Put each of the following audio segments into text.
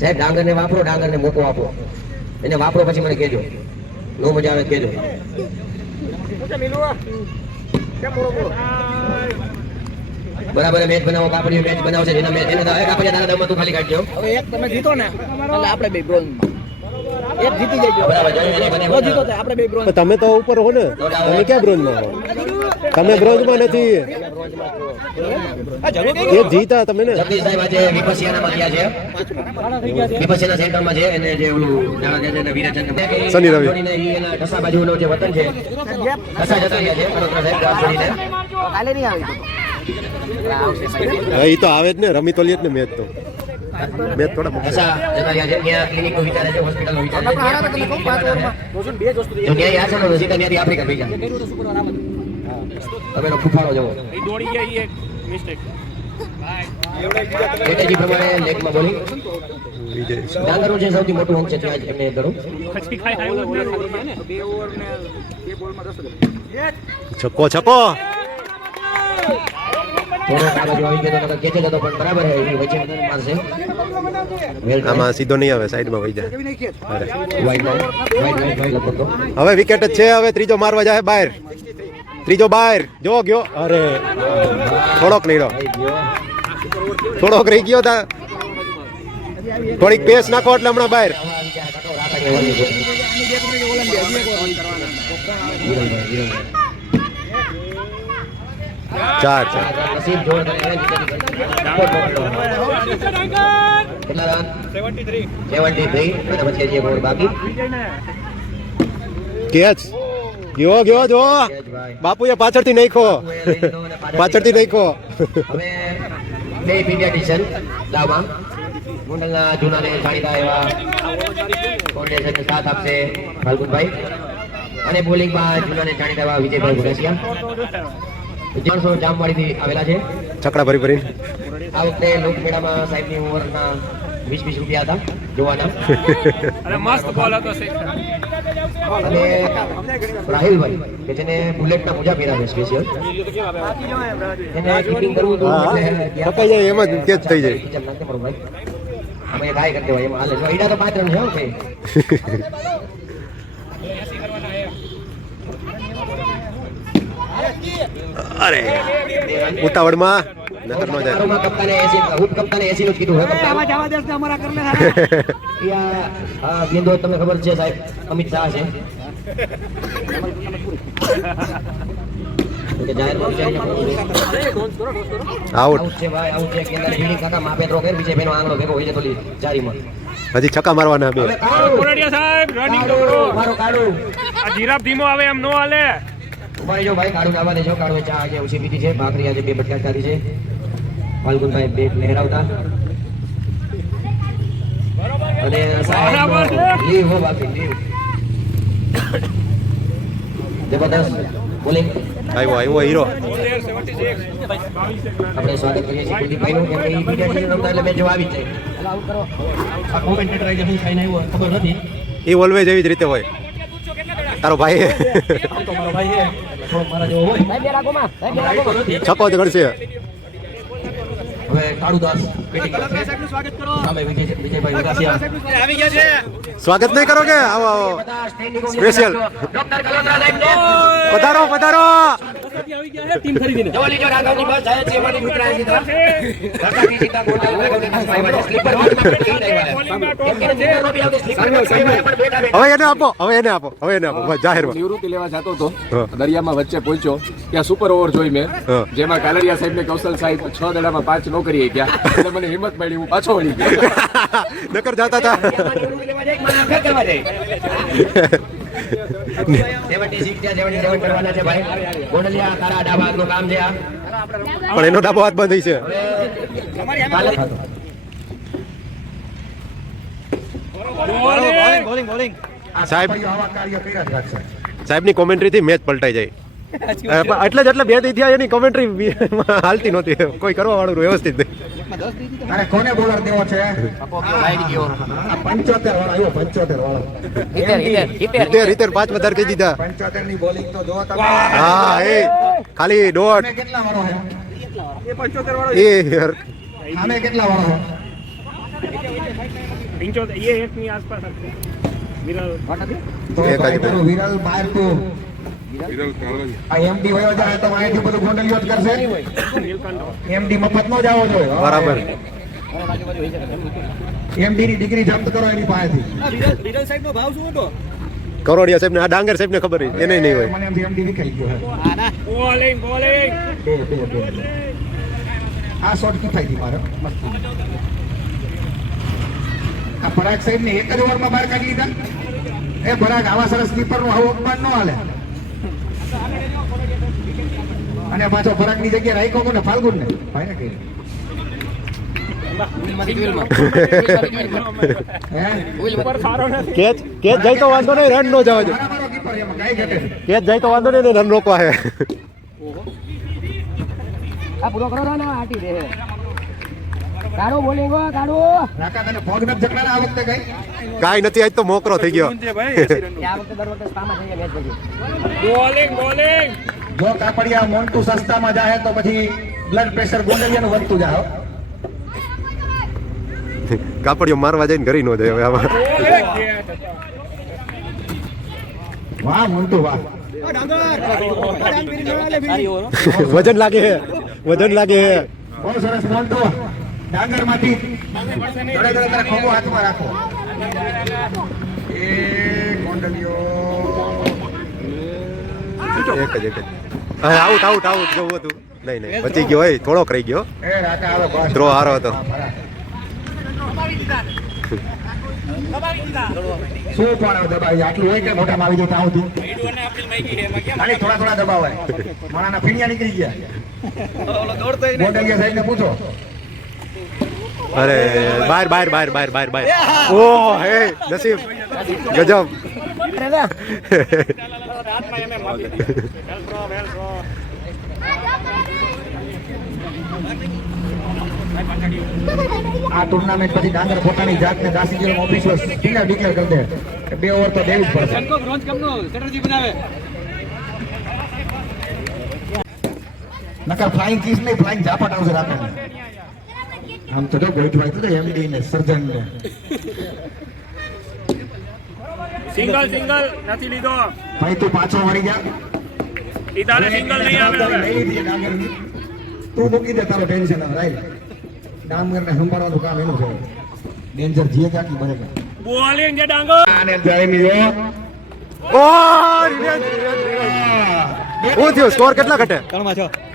સાહેબ ડાંગર ને વાપરો, ડાંગર ને મોટો આપો. એને વાપરો પછી મને કહેજો. નો મજા આવે કહેજો. બરાબર મેચ બનાવો. કાપડીઓ મેચ બનાવશે. એના મેચ એને કાપડિયા તારા દમમાં તું ખાલી કાઢજો. હવે એક તમે જીતો ને એટલે આપણે બે બ્રોન્ઝમાં. એક જીતી જાય બરાબર જીતો તો આપણે બે બ્રોન્ઝ. તમે તો ઉપર હો ને, તમે ક્યાં બ્રોન્ઝમાં હો? તમે બ્રોન્ઝમાં નથી. એ જીતા તમે ને. જગદીશ સાહેબ આજે વિપસ્યાનામાં ગયા છે. વિપસ્યાના સેન્ટરમાં છે. એને જે ઓલું જાણા છે ને વિરાચંદ શનિ રવિ એના ઢસા બાજુનો જે વતન છે ઢસા જતા રહ્યા છે. કડોદરા સાહેબ ગામ છોડીને કાલે નહીં આવી એ તો આવે જ ને. રમી તો લે જ ને મેચ તો. મેચ થોડા મૂકશે. ઢસા જતા રહ્યા છે. ત્યાં ક્લિનિકનો વિચાર છે, હોસ્પિટલનો વિચાર છે. ત્યાં યાસનો નથી ત્યાંથી આફ્રિકા ભેગા તમે ફૂફાડો જવો. દોડી ગયા એક મિસ્ટેક સ્ટ્રેટેજી પ્રમાણે લેગમાં બોલિંગ. ડાંગરનું જે સૌથી મોટું અંક છે ત્યાં જ એમને કરું. પછી કાંઈ આવ્યું જ નથી. છક્કો છક્કો. થોડો કાગળ આવી ગયો તો કેચે જતો પણ બરાબર છે. એ વચ્ચે મારશે. આમાં સીધો નહીં આવે, સાઈડમાં વહી જાય. વાઈડ લગભગ તો હવે વિકેટ જ છે. હવે ત્રીજો મારવા જાય બહાર. ત્રીજો બહાર જો ગયો. અરે થોડોક નહીં રહ્યો, થોડોક રહી ગયો તા. થોડીક પેસ નાખો એટલે હમણાં બહાર. ચાર ચાર. કેટલા રન? 73. અને પછી જે બોલ બાકી કેચ ગયો ગયો જો. બાપુએ પાછળથી નાખ્યો, પાછળથી નાખ્યો. હવે બે પીડિયાટ્રિશિયન લાવવા મુંડલના જૂનાને જાણીતા એવા ફાઉન્ડેશન સાથ આપશે ફાલ્ગુનભાઈ. અને બોલિંગમાં જૂનાને જાણીતા એવા વિજયભાઈ ભુરાસિયા 400 જામવાડીથી આવેલા છે. છકડા ભરી ભરી. આ વખતે લોકમેળામાં સાહેબની ઓવરના 20-20 રૂપિયા હતા જોવાના. અને મસ્ત બોલ હતો અને રાહિલભાઈ કે જેને બુલેટના મોજા પહેર્યા છે સ્પેશિયલ, એને કીપિંગ કરવું તો પકાઈ જાય એમ જ કેચ થઈ જાય. અમે ટ્રાય કરી દેવાય એમાં હાલે. ઈડા તો 5 રન છે. ઓકે અરે ઉતાવળમાં નકર નો જાય. કપ્તાને 80 હું કપ્તાને 80 નું કીધું હે. કપ્તાન જવા દેસ અમારા કરને આ ગેંદો તમને ખબર છે સાહેબ અમિત શાહ છે. આઉટ છે ભાઈ, આઉટ છે. કેન્દ્ર ફીલ્ડિંગ કાકા માપે તો કે વિજયભાઈનો આંગળો ભેગો હોય છે તો ચારીમાં હજી છક્કા મારવાના બે. કોરડિયા સાહેબ રનિંગ કરો. મારો કાઢું આ જીરાફ ધીમો આવે એમ નો હાલે. ઉભા રહેજો ભાઈ. કાઢું આવવા દેજો. કાઢું ચા આજે ઉછી પીધી છે. ભાખરી આજે 2 બટકા ખાધી છે. ફાલ્ગુનભાઈ 2 લહેરાવતા અને સાહેબ લીવ હો બાકી લીવ. જબરદસ્ત બોલિંગ. આવ્યો હીરો. આપણે સ્વાગત કરીએ છીએ કુલદીપભાઈનું. કેમ કે મીડિયા ટીમ રમતા એટલે મેચ જો આવી જાય. આ કોમેન્ટેટર આજે હું ખાઈને આવ્યો ખબર નથી. એ ઓલવેજ એવી જ રીતે હોય. તારો ભાઈ આમ તો મારો ભાઈ છે, થોડો મારા જેવો હોય. છક્કો જ ગણશે. હવે કાળુદાસ બેટિંગ કરશે. સામે વિજયભાઈ ઉદાસિયા આવી ગયા છે. સ્વાગત નહીં કરો કે આવો આવો સ્પેશિયલ. ડોક્ટર કલોત્રા સાહેબ ને પધારો પધારો. જવાલી જો રાઘવની બસ જાય છે. મારી મિત્ર આવી દીધા કાકાની સીતા ગોટા રાઘવની બસ આવ્યા છે. સ્લીપર બોલમાં બેટ કેવી આવ્યા છે. કેમ કે સ્લીપર રોટી આવતી સ્લીપર બોલ પણ બેટ આવે. હવે એને આપો, હવે એને આપો, હવે એને આપો જાહેરમાં. નિવૃત્તિ લેવા જતો હતો, દરિયામાં વચ્ચે પહોંચ્યો. ત્યાં સુપર ઓવર જોઈ મેં, જેમાં કાલરિયા સાહેબ ને કૌશલ સાહેબ 6 દડામાં 5 નો કરી ગયા. એટલે મને હિંમત મળી, હું પાછો વળી ગયો. નકર જાતા હતા. 76 કરવાના છે ભાઈ. ગોંડલિયા તારા ડાબા હાથનું કામ છે આ. પણ એનો ડાબો હાથ બંધ છે. સાહેબ સાહેબની કોમેન્ટ્રીથી મેચ પલટાઈ જાય. એટલે જ એટલે 2 દી થયા એની કોમેન્ટ્રી હાલતી નહોતી. કોઈ કરવા વાળું વ્યવસ્થિત નહીં. અરે કોને બોલર દેવો છે? ભાઈ ગયો 75 વાળો આવ્યો. 75 વાળો રીતે 5 વધારે કહી દીધા. 75 ની બોલિંગ તો જો તમે. હા એ ખાલી દોઢ. કેટલા વાળો છે? એ યાર આમે કેટલા વાળો છે? 75 ये एक ની आसपास रखते हैं विरल તો એક ભાઈ જ પેલું વિરલ બહાર તો આ એમડી વયો જાય તો અહીંથી બધું ગોંડલિયો જ કરશે नीलकंठ એમડી મફત નો જાવો જોઈએ બરાબર એમડી ની ડિગ્રી જપ્ત કરો એની પાસેથી કરોડિયા સાહેબ ને આ ડાંગર સાહેબ ને ખબર છે એને નહીં હોય મને એમથી એમડી વિખાઈ ગયો હે बॉलिंग बॉलिंग બે આ શોટ કિફાઈ ગઈ મારે મસ્ત આ પરાગ સાહેબ ને એક જ ઓવરમાં બહાર કાઢી લીધા એ પરાગ આવા સરસ કીપર નું આવું અપમાન ન હાલે અને પાછો પરાગ ની જગ્યાએ રાખ્યો કોને ફાલ્ગુન ને ભાઈ ને કહી હે ऊपर सारो નથી કેચ કેચ જાય તો વાંધો નહીં રન નો જવા દે મારો કીપર એમાં કાઈ ઘટે નહીં. કેચ જાય તો વાંધો નહીં રન રોકવા હે આ પૂરો કરો ને આટી દે કાઢો બોલિંગ કાઢો રાકા તને પગ નથી જકડાના આ વખતે કઈ કાઈ નથી આજ તો મોકરો થઈ ગયો આ વખતે દર વખતે સ્પામાં થઈ ગયા મેચ પછી बॉलिंग बॉलिंग જો કાપડિયા મોન્ટુ સસ્તામાં જાય તો પછી બ્લડ પ્રેશર ગોંડલિયાનું વધતું જાય હો. કાપડિયો મારવા જઈને ઘરે નો જાય હવે આમાં વાહ મોન્ટુ વાહ વજન લાગે હે વજન લાગે હે બહુ સરસ મોન્ટુ ડાંગર માંથી જોડે જોડે તારા ખોબો હાથમાં રાખો એ ગોંડલિયો એક જ હા આઉટ આઉટ આઉટ જોવું હતું નહીં નહીં બચી ગયો હોય થોડોક રહી ગયો એ રાકા આવે બસ થ્રો હારો હતો શું પણ દબાવી આટલું હોય કે મોટામાં આવી જતા આવતું ખાલી થોડા થોડા દબાવાય માણાના ફીણિયા નીકળી ગયા ગોંડલિયા સાહેબ ને પૂછો અરે બહાર બહાર બહાર બહાર બહાર બહાર ઓ હે નસીબ ગજબ આ ટુર્નામેન્ટ પછી ડાંગર પોતાની જાતને 10 કિલો ઓફિસર ડિક્લેર કરી દે કે 2 ઓવર તો દેવી જ પડશે નકર ફ્લાઇંગ કિસ નહીં ફ્લાઇંગ ઝાપટ આવશે રાખને આમ તો જો ગોઠવાય તો એમડી ને સર્જન ને સિંગલ સિંગલ નથી લીધો ભાઈ તું પાછો વળી જા ઈદાને સિંગલ નહીં આવે હવે લઈ લીધી ડાંગરની. તું મૂકી દે તારો ટેન્શન રાઈટ ડાંગરને સંભાળવાનું કામ એનું છે ડેન્જર જીએ ક્યાંથી બને બોલિંગ જે ડાંગર આને જાયમી જો ઓ શું થયું સ્કોર કેટલા ઘટે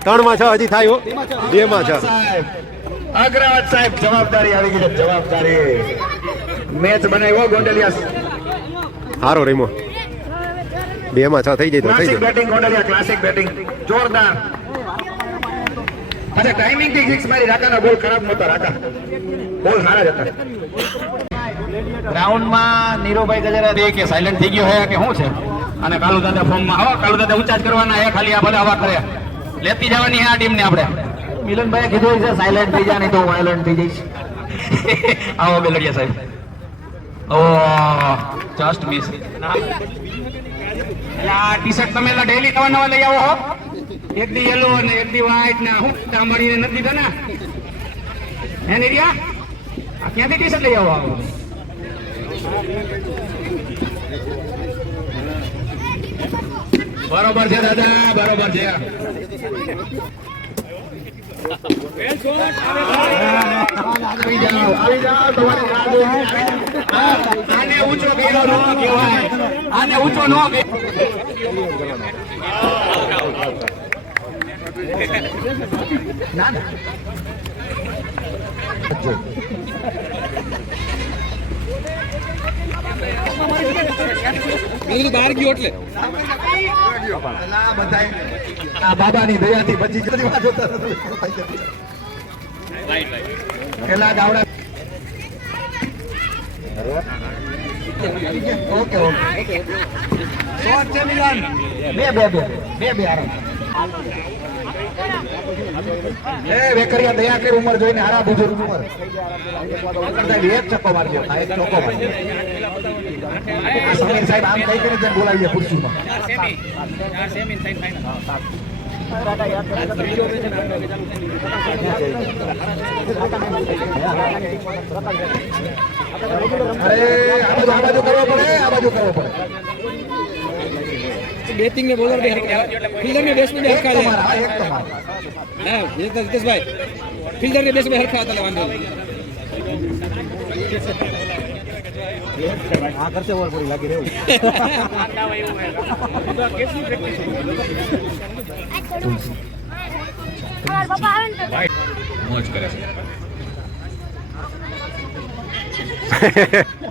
3-6 હજી થાય હો 2-6 સાહેબ અગ્રવાલ સાહેબ જવાબદારી આવી ગઈ છે જવાબદારી મેચ બનાવ્યો ગોંડલિયા હારો રીમો 2-6 થઈ જાય તો થઈ ક્લાસિક જાય બેટિંગ ગોંડલિયા ક્લાસિક બેટિંગ જોરદાર અચ્છા ટાઈમિંગ થી સિક્સ મારી રાકાના બોલ ખરાબ નહોતા રાકા બોલ સારા જ હતા ગ્રાઉન્ડમાં નીરુભાઈ ગજેરા દે કે સાયલેન્ટ થઈ ગયો હે કે શું છે અને કાલુ દાદા ફોર્મમાં આવો કાલુ દાદા ઊંચા જ કરવાના હે ખાલી આ બધા આવા કરે લેતી જવાની આ ટીમને આપણે મિલનભાઈએ કીધું છે સાયલેન્ટ થઈ જાય નહીં તો વાયલેન્ટ થઈ જઈશ આવો બેલડિયા સાહેબ ઓ જસ્ટ મિસ એટલે આ ટી શર્ટ તમે ડેલી નવા નવા લઈ આવો હો એક દી યલો અને એક દી વ્હાઈટ ને હું તા મળીને નથી દીધા ને હે નિરિયા આ ક્યાંથી ટી શર્ટ લઈ આવો બરોબર છે દાદા બરોબર છે આવી જાઓ તમારી રાહ જોઈ. આને ઊંચો ગેરો ન કહેવાય આને ઊંચો ન ના ના બહાર ગયો એટલે પેલા બધાય આ બાબાની દયાથી બચી ગયો વાત જોતા પેલા ગાવડા ઓકે ઓકે શોટ છે મિલન બે આરામ એ વેકરિયા દયા કર ઉંમર જોઈને હારા બુજુર્ગ ઉંમર એક ચક્કો મારજો આ એક ચોક્કો મારજો સમીર સાહેબ આમ કઈ કરીને જેમ બોલાવીએ ખુરશીમાં આ બાજુ કરવો પડે, આ બાજુ કરવો પડે. બેટિંગ ને બોલર બે ફિલ્ડર ને બેટ્સમેન એક હરખા છે. તમારા, હા, એક તમારા. હા જીતેશભાઈ ફિલ્ડર ને બેટ્સમેન હરખા હતા એટલે વાંધો નહીં. આ કરશે ઓવર પૂરી લાગી રહ્યું. મોજ કરે છે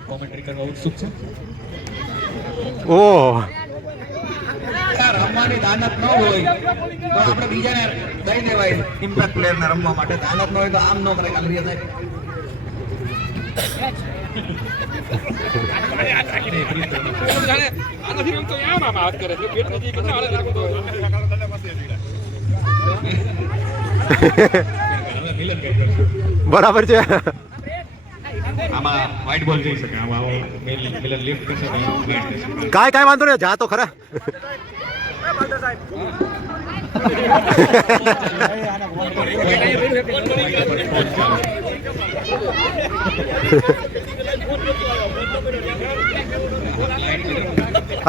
કોમેન્ટ્રી કરવા ઉત્સુક છે ઓહ રમવાની દાનત ન હોય તો આપણે બીજાને દઈ દેવાય. ઇમ્પેક્ટ પ્લેયર ને રમવા માટે દાનત ન હોય તો આમ ન કરે કાલરીયા થાય. આનાથી રમતો આમ હાથ કરે છે પેટ નથી કેટલા હાલે રમતો બરાબર છે. આમાં વ્હાઈટ બોલ જઈ શકે આમાં મિલન લિફ્ટ કરશે કાંઈ વાંધો નહીં, જા તો ખરા.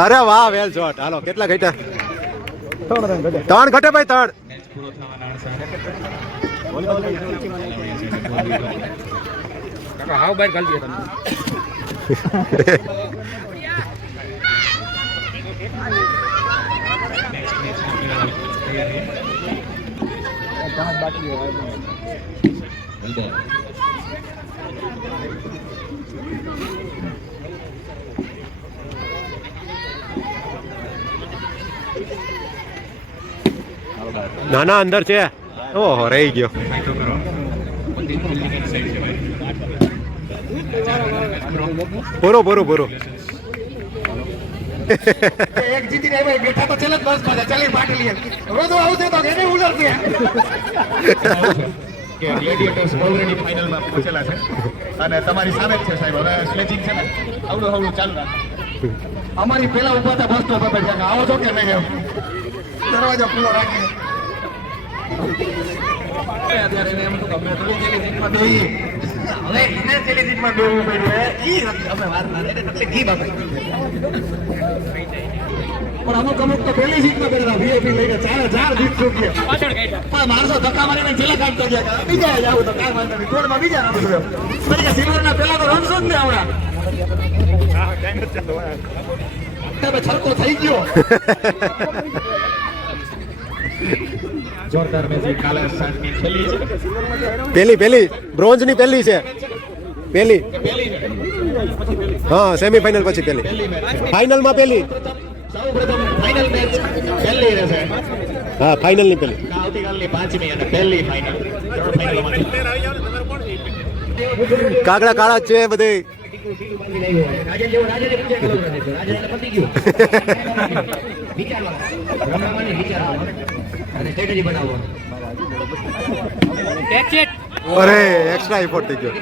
અરે વાહ, વેલ શોટ. હાલો કેટલા ઘટ્યા? 3 ઘટે ભાઈ, 3. પૂરો થવાના કાકા હાવ બહાર ગાલી દે તમે. ના ના, અંદર છે. ઓહો, રહી ગયો. પૂરો. એક જીતીને ભાઈ બેઠા તો ચલે જ બસ પાછા ચાલી પાટી લઈએ. રોજો આવશે તો એને ઉલરશે. કે ગ્લેડિએટર્સ ઓલરેડી ફાઇનલમાં પહોંચેલા છે અને તમારી સામે જ છે સાહેબ. હવે સ્લેચિંગ છે ને આવડું ચાલુ રાખો. અમારી પેલા ઉભા હતા બસ સ્ટોપ પર આવો છો કે નહીં એમ દરવાજો ખુલ્લો રાખીને અત્યારે એને એમ તો અમે થોડી પેલી સીટમાં બેહી હવે એને પેલી સીટમાં બેહવું પડ્યું ઈ અમે વાત ના એને તકલીફ ઈ બાબત પણ અમુક તો પેલી સીટમાં બેઠા વીઆઈપી લઈને 4 જીત ચૂક્યા પાછળ કાઢ્યા પણ માણસો ધક્કા મારીને છેલ્લા કાઢતો ગયા બીજા જાવ તો કાંઈ વાંધો નહીં ગોળમાં બીજા ના બધું પછી કે સિલ્વરના પેલા તો રમશો જ ને આવડા તમે છલકો થઈ ગયો જોરદાર મેચ કાલે સાંજની છેલ્લી છે પેલી બ્રોન્ઝ ની પેલી છે. પેલી હા, સેમીફાઇનલ પછી પેલી, ફાઇનલમાં પેલી. સૌપ્રથમ ફાઇનલ મેચ પહેલી રહેશે હા, ફાઇનલ ની પેલી. આવતીકાલની 5મી અને પહેલી ફાઇનલ 3 ફાઇનલોમાંથી કાગડા કાળા જ છે બધે. રાજન જેવો રાજને પૂછે કે રાજન પતી ગયું વિચારવા અને સ્ટ્રેટેજી બનાવવા કેચ ઇટ અરે એક્સ્ટ્રા ઇફોર્ટ થઈ ગયો.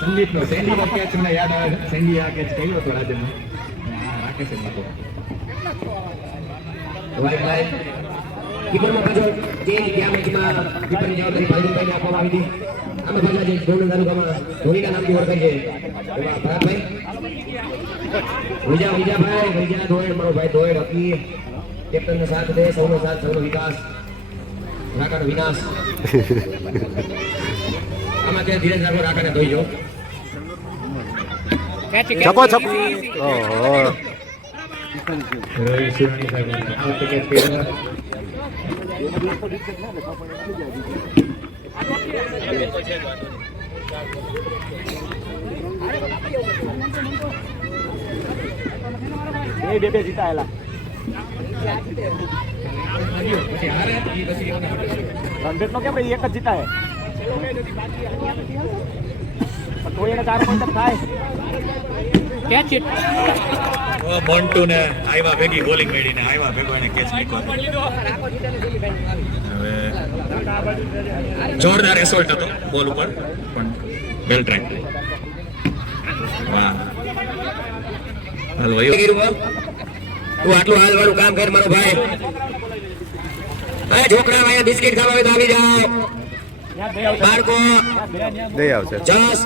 સંદીપનો સેન્ડીનો કેચ મને યાદ આવે છે સેન્ડી આ કેચ કર્યો હતો રાજનનો રાકેશ હતો વાઇડ લાઈન કીપરમાં પાછો ચેન્જ ગયા મેચમાં કીપરની જવાબદારી ભાઈભાઈને આપવામાં આવી હતી. અમે પહેલા જે ગોંડલ તાલુકામાં ધોનીના નામથી ઓળખાય છે એવા ભરતભાઈ વિજા ધોયેડ મારો ભાઈ ધોયેડ હકી કેપ્ટનનો સાથ દે સૌનો સાથ સૌનો વિકાસ રાકાનો વિનાશ આમાં ત્યાં ધીરજ રાખો રાકાને ધોઈ જો છપો. ઓહો, રવિ સુરણી સાહેબ આ વખતે કેચ કર્યો બે જીતાયેલા રણજીત નો કેમ એક જ જીતા તો એને 4 પોઈન્ટ થાય. કેચ ઇટ મોન્ટુ ને આવ્યા ભેગી બોલિંગ મેળીને આવ્યા ભેગો એને કેચ મૂક્યો. હવે જોરદાર એસોલ્ટ હતો બોલ ઉપર પણ વેલ ટ્રેક. વાહ હાલ વયો તું આટલું હાલ વાળું કામ કર મારો ભાઈ. અરે છોકરા અહીંયા બિસ્કિટ ખાવા હોય તો આવી જાઓ. બાળકો દઈ આવશે જસ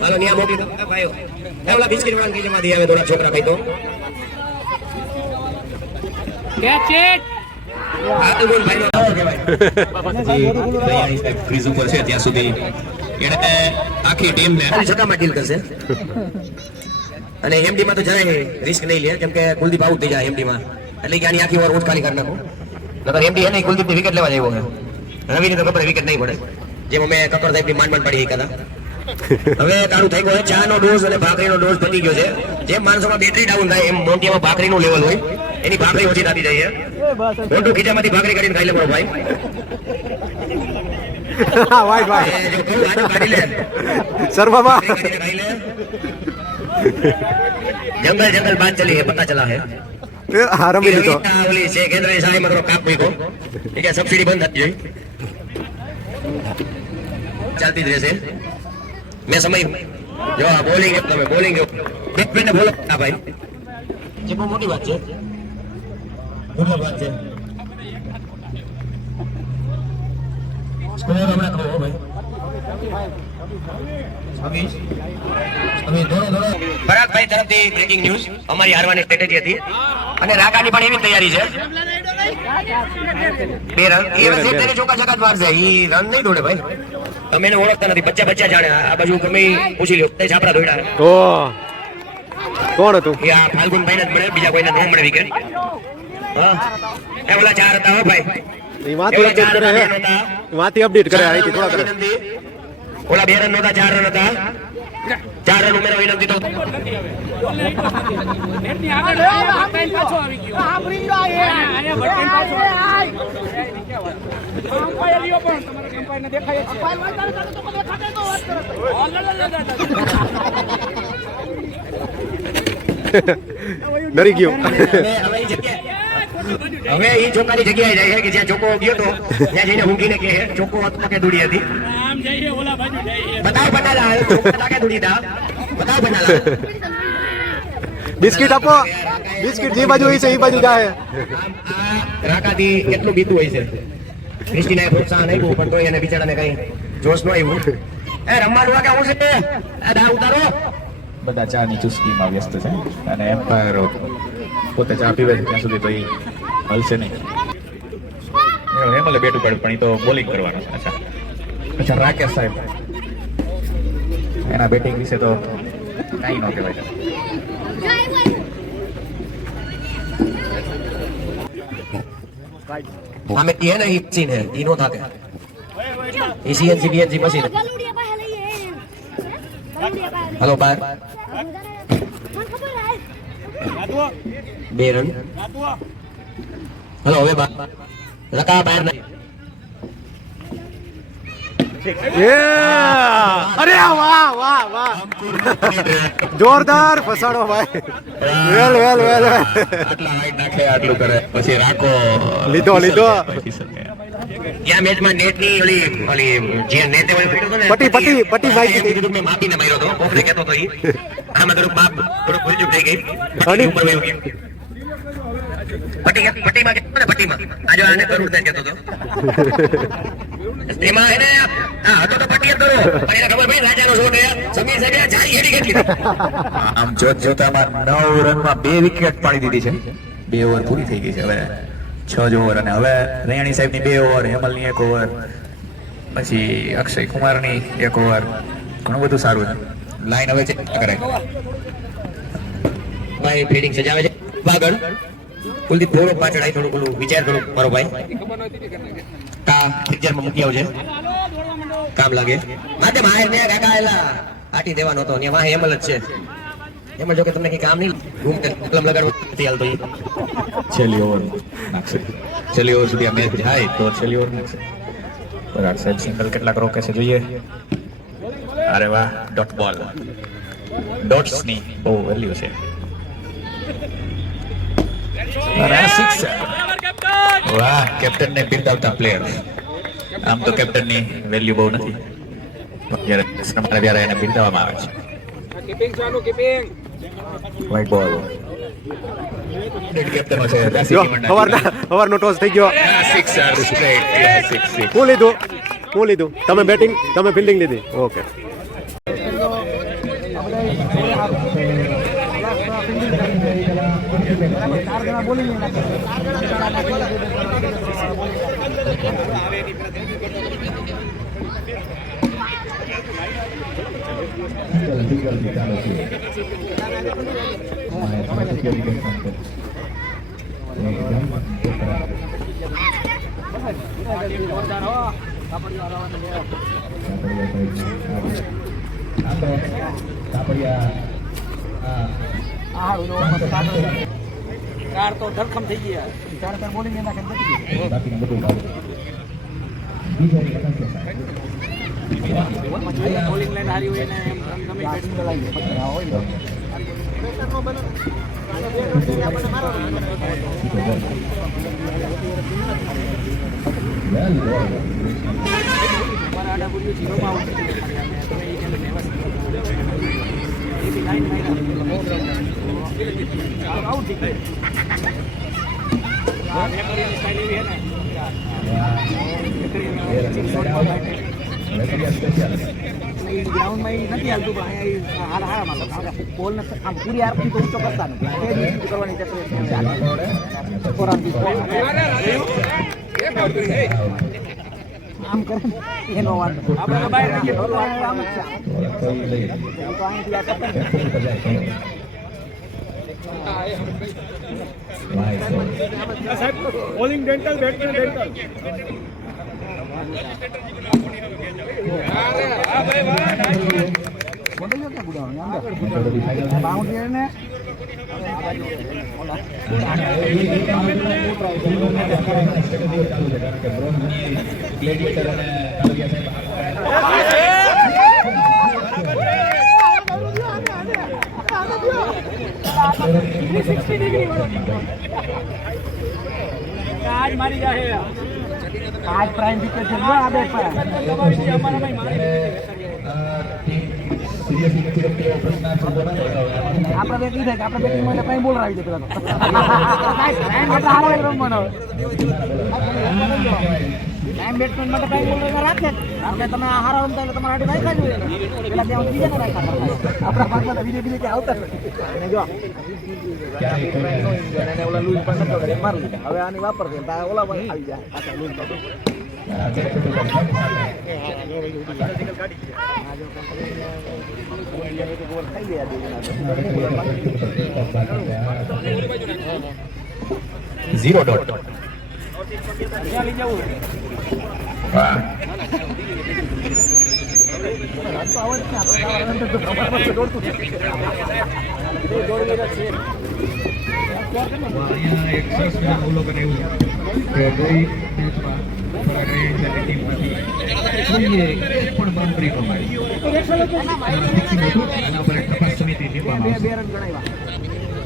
હાલો ન્યા મોકલી દો ભાઈઓ. એવલા બિસ્કિટ વાળા કીજેમાંથી આવે થોડા છોકરા ખાઈ તો. Catch it. આ તો બોલ ભાઈનો આવો કહેવાય. ક્રીઝ ઉપર છે ત્યાં સુધી એને આખી ટીમને છકામાં ડીલ કરશે. અને એમડી માં તો જરાય રિસ્ક નહીં લે કેમ કે કુલદીપ આઉટ થઈ જાય એમડી માં એટલે કે આની આખી ઓવર ઊંચ ખાલી કરી નાખું. નકર એમડી હે નહીં કુલદીપ ની વિકેટ લેવા આવ્યો છે. રવિની તો ખબર વિકેટ નહીં પડે જેમ અમે કકર સાહેબ ની માંડ પડી હતા. હવે તારું થઈ ગયો ચા નો ડોઝ અને ભાખરીનો ડોઝ પતી ગયો છે. જેમ માણસોમાં બેટરી ડાઉન થાય એમ મોન્ટીમાં ભાખરીનું લેવલ હોય એની ભાખરી ઓછી થતી જાય છે. મોટું ખીચામાંથી ભાખરી કાઢીને ખાઈ લે મારો ભાઈ. વાહ વાહ એ જો કહું આને કાઢી લે શર્મામાં કાઢીને ખાઈ લે. जंगल जंगल बात चली है पता चला है હા રમી લીધો ओली से केंद्र सहाय मतलब काप हुई को ठीक है सब्सिडी बंद थी चलती रहे से मैं समझ जो बोलेंगे તમે બોલેंगे એક મિનિટ બોલો હા ભાઈ જે બહુ મોટી વાત છે મોટી વાત છે સ્કોર હમણાં કહો ભાઈ ભરતભાઈ તરફથી બ્રેકિંગ ન્યૂઝ અમારી હારવાની સ્ટ્રેટેજી હતી અને રાકાની પણ એવી તૈયારી છે 2 રન એ વચ્ચે તેરે ચોકા જગત મારશે ઈ રન નહીં દોડે ભાઈ તમે એને ઓળખતા નથી બચ્ચા જાણે આ બાજુ ગમે પૂછી લ્યો તે છાપરા દોડ્યા ઓ કોણ હતું એ આ ફાલ્ગુનભાઈ ને જ મળે બીજા કોઈને ન મળે વિકેટ હા એ ઓલા 4 હતા હો ભાઈ એ વાંથી અપડેટ કરે હે વાંથી અપડેટ કરે અહીંથી થોડા કરે ઓલા 2 રન નહોતા 4 રન હતા 4 રન ઉમેરો વિનંતી તો એમની આગળ બટન પાછો આવી ગયો. આને બટન પાછો અમ્પાયર લ્યો પણ તમારે અમ્પાયરને દેખાય છે. ડરી ગયો હવે એ ચોકાની જગ્યાએ જાય છે કે જ્યાં ચોકો ગયો તો ત્યાં જઈને ઊંઘીને કે ચોકો હતો કે દૂડી હતી આમ જઈએ ઓલા બાજુ જઈએ. બતાવ બનાલા ચોકા કે દૂડી હતા બતાવ બનાલા બિસ્કિટ આપો બિસ્કિટ જે બાજુ હોય છે એ બાજુ જાય રાકાથી કેટલું બીતું હોય છે ક્રિસ્ટીનાએ પ્રોત્સાહન આપ્યું પણ તોય એને બિચારાને કઈ જોશ ન આવ્યું એ રમવાનું આ કેવું છે આ દા ઉતારો બધા ચાની ચુસ્કીમાં વ્યસ્ત છે અને એમ્પાયર પોતે ચા પીવે છે ત્યાં સુધી તો એ હલશે નહીં હેમલે બેટ ઉપાડ્યું પણ એ તો બોલિંગ કરવાનું છે અચ્છા રાકેશ સાહેબ એના બેટિંગ વિશે તો કાંઈ ન કહેવાય અમે એ ને ઈ સીન હે ઈ નો થાકે ઈ સીએનસી બીએનસી મશીન हेलो बार 2 रन हेलो હવે બાર રકા બહાર નહીં અરે વાહ વાહ વાહ જોરદાર ફસાણો ભાઈ વેલ વેલ વેલ આટલા હાઈટ નાખે આટલું કરે પછી રાખો લીધો ત્યાં મેચમાં નેટની ઓલી જે નેટે ઓલી ફીટ હતો ને પટ્ટી મારી દીધી. કીધું મેં માપીને માર્યો તો કોકને કહેતો તો ઈ આમાં થોડુંક માપ થોડુંક ભૂલ ચૂક થઈ ગઈ અને? ઉપર વયું ગયું પટ્ટીમાં કહેતો ને પટ્ટીમાં આજો આને કરોડ દે કહેતો તો એમાં એને હા હતો તો પટ્ટી જ કરો પણ એને ખબર પડી રાજાનો શોટ હે સમીર સાહેબે ચારી હેડી કેટલી આમ જોતામાં 9 રનમાં 2 વિકેટ પાડી દીધી છે 2 ઓવર પૂરી થઈ ગઈ છે હવે 6 જ ઓવર અને હવે રૈયાણી સાહેબની 2 ઓવર હેમલની 1 ઓવર પછી અક્ષય કુમારની 1 ઓવર ઘણું બધું સારું છે લાઈન હવે ચેક કરાય ભાઈ ફીલ્ડિંગ સજાવે છે આગળ કુલદીપ થોડો પાછળ આવી થોડું પેલું વિચાર થોડું મારો ભાઈ કા પિક્ચરમાં મૂકી આવજે કામ લાગે માટે માહેર ને કાકા એલા આટી દેવાનો હતો ને વાહ હેમલ જ છે હેમલ જો કે તમને કઈ કામ નહીં રૂમ કલમ લગાડવું નથી હાલતો ઈ છેલ્લી ઓવર નાખશે છેલ્લી ઓવર સુધી આ મેચ જાય તો છેલ્લી ઓવર નાખશે વિરાટ સાહેબ સિંગલ કેટલાક રોકે છે જોઈએ અરે વાહ ડોટ બોલ ડોટ્સની બહુ વેલ્યુ છે અને સિક્સર વાહ કેપ્ટનને બિરદાવતા પ્લેયર આમ તો કેપ્ટનની વેલ્યુ બહુ નથી જ્યારે એને બિરદાવવામાં આવે છે કીપિંગ ચાલુ કીપિંગ વ્હાઈટ બોલ કેપ્ટનો છે દાસી જો કિમંડા. સવારનો ટોસ થઈ ગયો. Sixer straight six. હું લીધું તમે બેટિંગ તમે ફિલ્ડિંગ લીધી. ઓકે કાર તો ધરખમ થઈ ગયા. ચાર બોલિંગ એના બોલિંગ લાઈન હારી હોય ને એમ ગમે બેટિંગ લાવી હોય. ગ્રાઉન્ડ માં નથી હાલતું પણ હારા બોલ ને આમ પૂરી આરતી તો ઊંચો કરતા નથી કરવાની આમ કરે એનો વાંધો આમ bowling dental batsman dental boundary ને આજ મારી જાહે આજ પ્રાઇમ વિકેટ છે આ બેટ પર આપણે બેટ લીધે આપણે બેટિંગ માટે કઈ બોલર આવી જતો રમવાનો એમ બેટ્સમેન માટે કઈ બોલર રાખે આપણે તમે હારા રમતા એટલે તમારે હાડી નાખ્યા જોઈએ પેલા ત્યાં બીજા ને રાખ્યા આપણા ભાગમાં વિડીયો બીજે ક્યાં આવતા અને જો ઓલા લૂઝ પણ નતો મારી લીધા હવે આની વાપરશે ઓલા પણ આવી જાય પાછા લૂઝ ઝીરો ડોટ.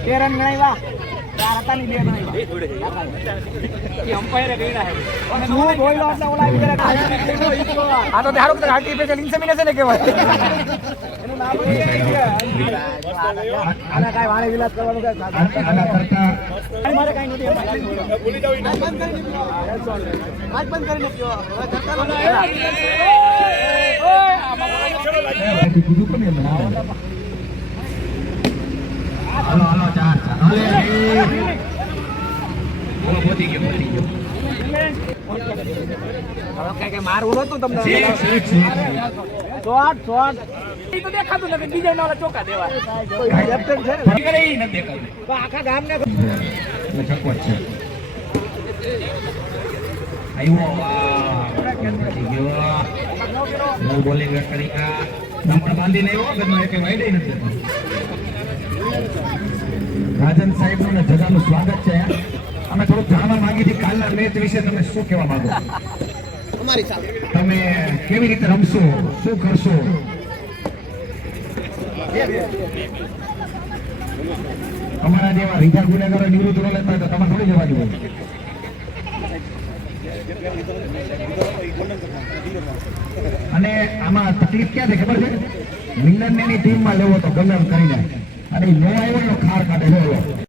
બે રન ગણાવ્યા ચાર હતા ની બે ગણાવ્યા અમ્પાયરે ગણ્યા હે હું બોલ્યો એટલે ઓલા આ તો ધારો કે આર્ટિફિશિયલ ઇન્સેમિનેશન ને કહેવાય એનું નામ આના કાઈ વાળે વિલાસ કરવાનું કાઈ મારે કાઈ નથી ભૂલી જાવ આજ બંધ કરીને કયો હવે કરતા હાલો હાલો ચાર પહોંચી ગયો હવે કઈ મારવું નતું તમને શોર્ટ ઈ તો દેખાતું નથી બીજા નાલા ચોકા દેવા કેપ્ટન છે કરે ઈ નથી દેખાતું તો આખા ગામને છક્કો છે આવ્યો પહોંચી ગયો નો બોલિંગ કરી નંબર બાંધીને આવ્યો ગદનો એક વાઈડ નથી રાજન સાહેબનું ને જગાનું સ્વાગત છે અમે થોડુંક જાણવા માંગી હતી કાલના મેચ વિશે તમે શું કહેવા માંગો અમારી સાથે તમે કેવી રીતે રમશો શું કરશો અમારા જેવા રીજા ગુનેગારો નિવૃત્ત ન લેતા હોય તો તમારે થોડી જવા દેવું અને આમાં તકલીફ ક્યાં છે ખબર છે મિલનની ટીમમાં લેવો તો ગમે એમ કરીને અને નો આવ્યો ખાર કાઢે